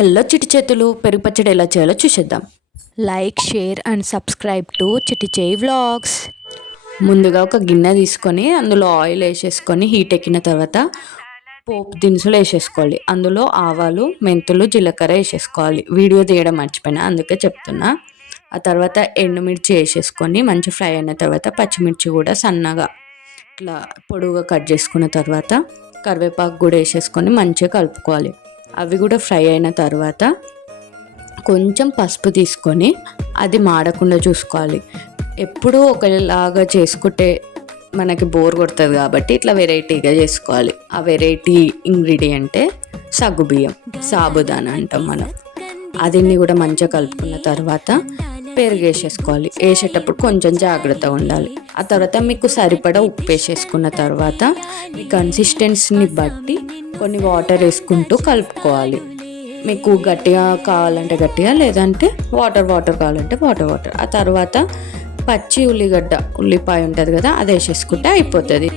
Hello Chitti చేతులు పెరుగు పచ్చడి ఎలా చేయాలో చూసేద్దాం. Like share and subscribe to Chitti చేయి వ్లాగ్స్. ముందుగా ఒక గిన్నె తీసుకొని అందులో ఆయిల్ వేసేసుకొని హీట్ ఎక్కిన తర్వాత పోపు దినుసులు వేసేసుకోవాలి. అందులో ఆవాలు మెంతులు జీలకర్ర వేసేసుకోవాలి. వీడియో తీయడం మర్చిపోయినా అందుకే చెప్తున్నా. ఆ తర్వాత ఎండుమిర్చి వేసేసుకొని మంచి ఫ్రై అయిన తర్వాత పచ్చిమిర్చి కూడా సన్నగా ఇట్లా పొడుగా కట్ చేసుకున్న తర్వాత కరివేపాకు కూడా వేసేసుకొని మంచిగా కలుపుకోవాలి. అవి కూడా ఫ్రై అయిన తర్వాత కొంచెం పసుపు తీసుకొని అది మాడకుండా చూసుకోవాలి. ఎప్పుడూ ఒకలాగా చేసుకుంటే మనకి బోర్ కొడుతుంది కాబట్టి ఇట్లా వెరైటీగా చేసుకోవాలి. ఆ వెరైటీ ఇంగ్రీడియంటే సగ్గుబియ్యం సాబుదానా అంటాం మనం. అదిన్ని కూడా మంచిగా కలుపుకున్న తర్వాత పెరుగు వేసేసుకోవాలి వేసేటప్పుడు కొంచెం జాగ్రత్తగా ఉండాలి. ఆ తర్వాత మీకు సరిపడా ఉప్పు వేసేసుకున్న తర్వాత మీ కన్సిస్టెన్సీని బట్టి కొన్ని వాటర్ వేసుకుంటూ కలుపుకోవాలి. మీకు గట్టిగా కావాలంటే గట్టిగా లేదంటే వాటర్ వాటర్ కావాలంటే వాటర్ వాటర్ ఆ తర్వాత పచ్చి ఉల్లిగడ్డ ఉల్లిపాయ ఉంటుంది కదా అది వేసేసుకుంటే అయిపోతుంది.